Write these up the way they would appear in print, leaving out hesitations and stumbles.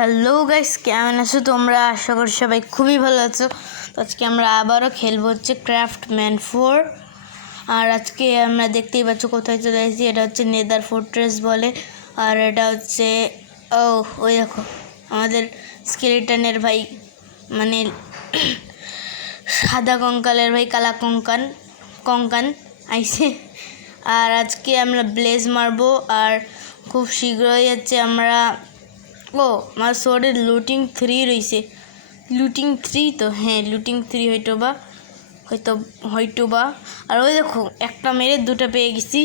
Hello guys, কেমন আছো তোমরা? আশা করি সবাই খুবই ভালো আছো। তো আজকে আমরা আবারও খেলবো হচ্ছে ক্রাফটম্যান 4। আর আজকে আমরা দেখতেই পাচ্ছ কোথায় চলে এসেছি। এটা হচ্ছে নেদার ফোর্ট্রেস বলে। আর এটা হচ্ছে ওই দেখো আমাদের স্কেলেটনের ভাই, মানে সাদা কঙ্কালের ভাই কালা কঙ্কান আইসে। আর আজকে আমরা ব্লেজ মারবো। আর খুব শীঘ্রই হচ্ছে আমরা আমার সোর্ডের লুটিং 3 রয়েছে। লুটিং 3 তো হ্যাঁ, লুটিং 3 হয়তো বা। আর ওই দেখো একটা মেরে দুটো পেয়ে গেছি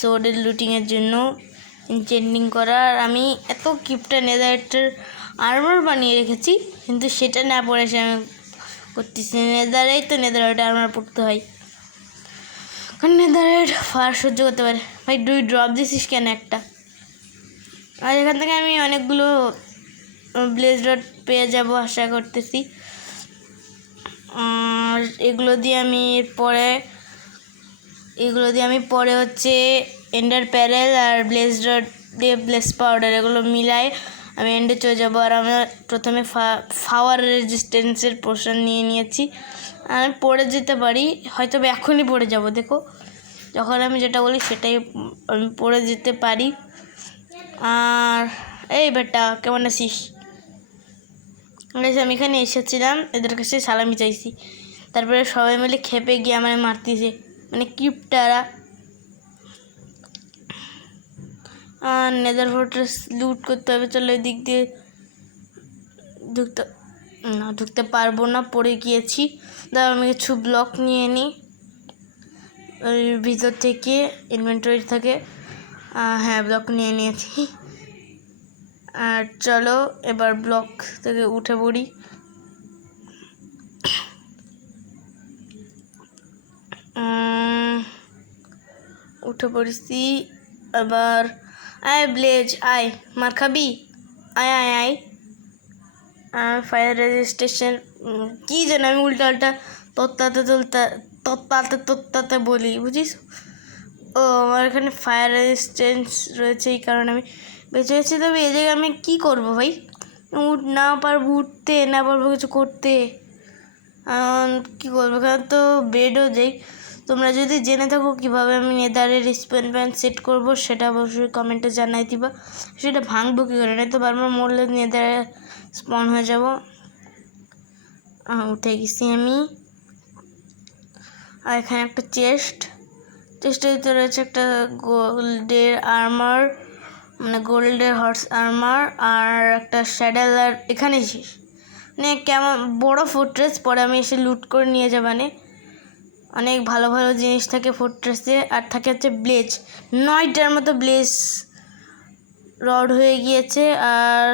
সোর্ডের লুটিংয়ের জন্য ইনচেন্ডিং করা। আর আমি এত কিপটা নেদারেটের আর্মার বানিয়ে রেখেছি, কিন্তু সেটা না পড়ে সে আমি করতেছি। নেদারেট আর্মার পড়তে হয়, কারণ নেদারেট ফার সহ্য করতে পারে। ভাই দুই ড্রপ দিছিস কেন একটা? আর এখান থেকে আমি অনেকগুলো ব্লেজ ডট পেয়ে যাব আশা করতেছি। আর এগুলো দিয়ে আমি পরে হচ্ছে এন্ডার প্যারেল আর ব্লেজ ডট দিয়ে ব্লেজ পাউডার এগুলো মিলাই আমি এন্ডে চলে যাবো। আর আমরা প্রথমে ফাওয়ার রেজিস্ট্যান্সের পোশন নিয়ে নিয়েছি। আমি পড়ে যেতে পারি, হয়তো এখনই পড়ে যাব। দেখো, যখন আমি যেটা বলি সেটাই আমি পড়ে যেতে পারি। আর এই বেটা, কেমন আছিস? আমি এখানে এসেছিলাম, এদের কাছে সালামি চাইছি, তারপরে সবাই মিলে খেপে গিয়ে আমায় মারতেছে, মানে কিপটারা। আর নেদার ফোর্ট্রেস লুট করতে হবে। চলো এই দিক দিয়ে ঢুকতে পারবো না, পড়ে গিয়েছি। দাঁড়াও আমি কিছু ব্লক নিয়ে নিই ওই ভিতর থেকে, ইনভেন্টরি থেকে। হ্যাঁ, ব্লক নিয়ে নিয়েছি। আর চলো এবার ব্লক থেকে উঠে পড়ি। উঠে পড়েছি এবার। আয় ব্লেজ, আয় মার খাবি, আয় আয় আয়। ফায়ার রেজিস্ট্রেশন কী যেন আমি উল্টা তত্তাতে বলি, বুঝিস? আমার এখানে ফায়ার রেজিস্ট্যান্স রয়েছে, এই কারণে আমি বেঁচে গেছি। তবে এই জায়গায় আমি কী করবো ভাই? না পারবো উঠতে, না পারবো কিছু করতে। কী করবো? এখানে তো বেডও যাই। তোমরা যদি জেনে থাকো কীভাবে আমি নেদারের স্পন প্যান সেট করবো, সেটা অবশ্যই কমেন্টে জানাই দিবা। সেটা ভাঙবো কী করে? না তো বারবার মরলে নেদারে স্পন হয়ে যাব। উঠে গেছি আমি। আর এখানে একটা চেস্টের ভিতরে রয়েছে একটা গোল্ডের আর্মার, মানে গোল্ডের হর্স আর্মার, আর একটা স্যাডেল। আর এখানে শেষ, মানে কেমন বড় ফোর্ট্রেস। পরে আমি এসে লুট করে নিয়ে যাবো। মানে অনেক ভালো ভালো জিনিস থাকে ফোর্ট্রেসে। আর থাকে হচ্ছে ব্লেজ, 9টার মতো ব্লেজ রড হয়ে গিয়েছে। আর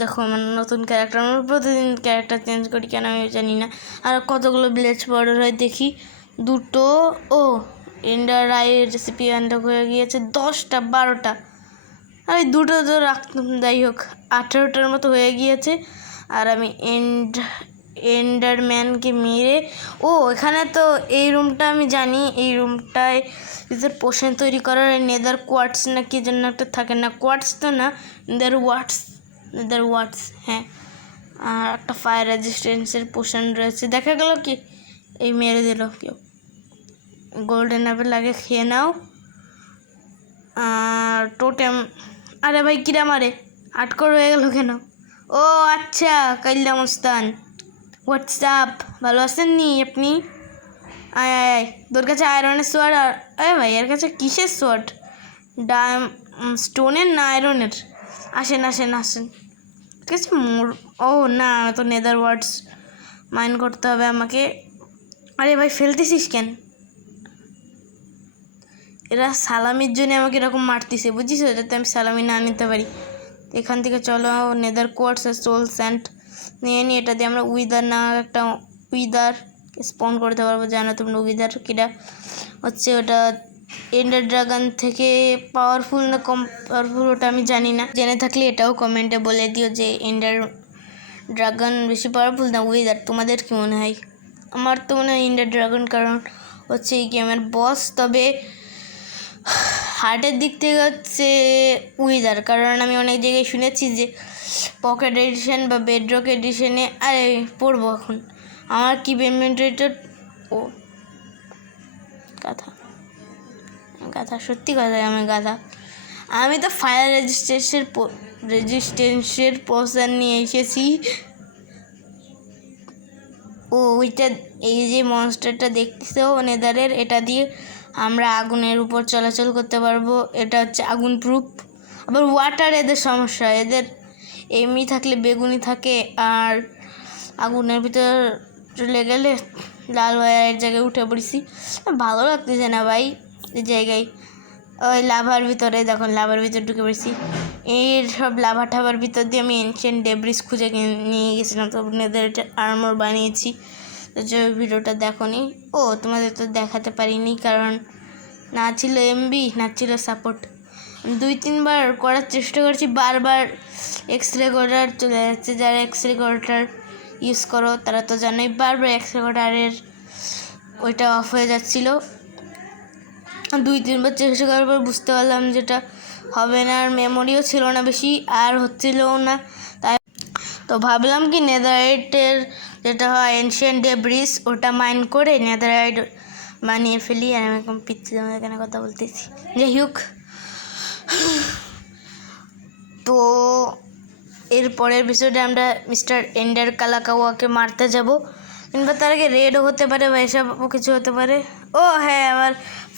দেখো আমার নতুন ক্যারেক্টার, আমরা প্রতিদিন ক্যারেক্টার চেঞ্জ করি কেন আমি জানি না। আর কতগুলো ব্লেজ পাউডার হয় দেখি, 2টো। এন্ডার আই রেসিপি আনলক হয়ে গিয়েছে 10টা 12টা। আমি 2টো তো রাখতাম, যাই হোক 18টার মতো হয়ে গিয়েছে। আর আমি এন্ডারম্যানকে মেরে এখানে তো এই রুমটা আমি জানি, এই রুমটায় ভিতর পোশন তৈরি করার নেদার কোয়ার্টস না কি যেন একটা থাকে, না কোয়ার্টস তো না, নেদার ওয়াটস হ্যাঁ। আর একটা ফায়ার রেজিস্ট্যান্সের পোশন রয়েছে। দেখা গেল কি এই মেরে দিল কেউ। গোল্ডেন অ্যাপেল আগে খেয়ে নাও। আর টোটেম, আরে ভাই কিরা মারে, আটকর হয়ে গেল কেন? আচ্ছা, কাইল্লা মস্তান, হোয়াটসঅ্যাপ, ভালো আছেন নি আপনি? আয় আয় আয়, তোর কাছে আয়রনের সোয়ার্ড? আর আরে ভাই এর কাছে কিসের সোয়ার্ড? স্টোনের না আয়রনের? আসেন। ঠিক আছে। না, তো নেদার ওয়ার্ডস মাইন করতে হবে আমাকে। আরে ভাই ফেলতেছিস কেন? এরা সালামির জন্য আমাকে এরকম মারতেছে, বুঝিস, যাতে আমি সালামি না নিতে পারি। এখান থেকে চলো নেদার কোয়ার্টস আর সোল স্যান্ড নিয়ে নিই। এটা দিয়ে আমরা একটা উইদার স্পন করতে পারবো। জানো তোমরা উইদার কিটা হচ্ছে? ওটা এন্ডার ড্রাগন থেকে পাওয়ারফুল না কম পাওয়ারফুল ওটা আমি জানি না। জেনে থাকলে এটাও কমেন্টে বলে দিও যে এন্ডার ড্রাগন বেশি পাওয়ারফুল না উইদার। তোমাদের কী মনে হয়? আমার তো মনে হয় এন্ডার ড্রাগন, কারণ হচ্ছে এই গেমের বস। তবে হার্টের দিক থেকে হচ্ছে উইদার, কারণ আমি অনেক জায়গায় শুনেছি যে পকেট এডিশন বা বেডরক এডিশনে আরে পড়বো এখন আমার কি ইনভেন্টরিটা ও গাধা গাধা সত্যি কথা আমি গাধা। আমি তো ফায়ার রেজিস্ট্যান্সের পোশন নিয়ে এসেছি। ও ওইটা এই যে মনস্টারটা দেখতেছো নেদারের, এটা দিয়ে আমরা আগুনের উপর চলাচল করতে পারবো। এটা হচ্ছে আগুন প্রুফ। আবার ওয়াটার এদের সমস্যা, এদের এমনি থাকলে বেগুনি থাকে, আর আগুনের ভিতর চলে গেলে লাল ওয়ারের জায়গায় উঠে পড়েছি। ভালো লাগতেছে না ভাই এই জায়গায়। ওই লাভার ভিতরে দেখুন, লাভার ভিতরে ঢুকে পড়েছি। এর সব লাভা ঠাবার ভিতর দিয়ে আমি এনশিয়েন্ট ডেব্রিস খুঁজে নিয়ে গেছিলাম, তো আপনাদের আর্মর বানিয়েছি। তো যে ভিডিওটা দেখোনি, ও তোমাদের তো দেখাতে পারিনি কারণ না ছিল এমবি না ছিল সাপোর্ট। 2-3 বার করার চেষ্টা করছি, বারবার এক্স রেকর্ডার চলে যাচ্ছে। যারা এক্স রেকর্ডার ইউজ করো তারা তো জানোই, বারবার এক্স রেকর্ডারের ওইটা অফ হয়ে যাচ্ছিলো। 2-3 বার চেষ্টা করার পর বুঝতে পারলাম যেটা হবে না, আর মেমোরিও ছিল না বেশি, আর হচ্ছিলও না। তাই তো ভাবলাম কি নেদারাইটের যেটা হয় এনশিয়েন্ট ডেব্রিস, ওটা মাইন করে নেদারাইট বানিয়ে ফেলি। আর আমি এখন পিচ্ছি এখানে কথা বলতেছি। যাই হোক, তো এর পরের এপিসোডে আমরা মিস্টার এন্ডার কালাকাওয়াকে মারতে যাব, কিংবা তার আগে রেডও হতে পারে বা এসব কিছু হতে পারে। ও হ্যাঁ, আবার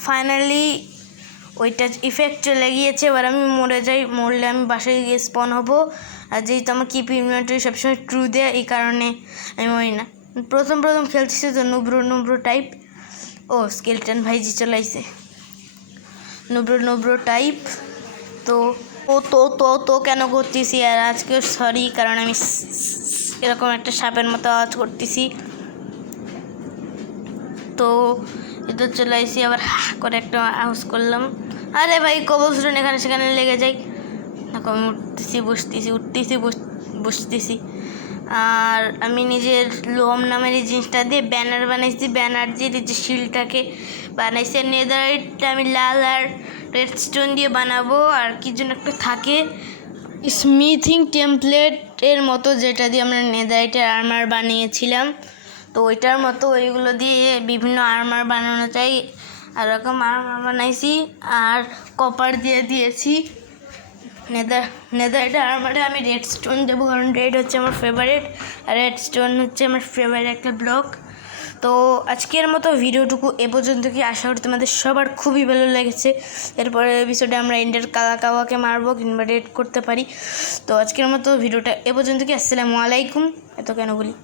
ফাইনালি ওইটা ইফেক্ট চলে গিয়েছে। এবার আমি মরে যাই, মরলে আমি বাসায় গিয়ে স্পন হবো। আর যেহেতু আমার কিপ ইনভেন্টরি সবসময় ট্রু দেয়, এই কারণে আমি মরি না। প্রথম খেলতেছি তো নুব্রো টাইপ। ও স্কেলটন ভাইজি চলাইছে নুব্রো টাইপ। তো তো কেন করতেছি, আর আজকে সরি কারণ আমি এরকম একটা সাপের মতো আওয়াজ করতেছি। তো এটা চলে আসি, আবার করে একটা আওয়াজ করলাম। আরে ভাই কবলস্টোন এখানে সেখানে লেগে যাই। দেখো আমি উঠতেছি বসতেছি। আর আমি নিজের লোম নামের এই জিনিসটা দিয়ে ব্যানার বানাইছি, ব্যানার দিয়ে যে শিলটাকে বানাইছি। নেদারাইটটা আমি লাল আর রেডস্টোন দিয়ে বানাবো। আর কি যেন একটা থাকে স্মিথিং টেমপ্লেটের মতো, যেটা দিয়ে আমরা নেদারাইটের আর্মার বানিয়েছিলাম। তো ওইটার মতো ওইগুলো দিয়ে বিভিন্ন আর্মার বানানো চাই, আর এরকম আর্মার বানাইছি। আর কপার দিয়ে দিয়েছি নেদারাইটের আর্মারে। আমি রেডস্টোন দেবো কারণ রেড হচ্ছে আমার ফেভারিট, আর রেডস্টোন হচ্ছে আমার ফেভারিট একটা ব্লক। তো আজকের মতো ভিডিওটুকু এ পর্যন্ত, কি আশা করি তোমাদের সবার খুবই ভালো লেগেছে। এরপরে এপিসোডে আমরা এন্ডার কালাকাওয়াকে মারবো কিংবা রেড করতে পারি। তো আজকের মতো ভিডিওটা এ পর্যন্ত, কি আসসালামু আলাইকুম। এত কেন বলি।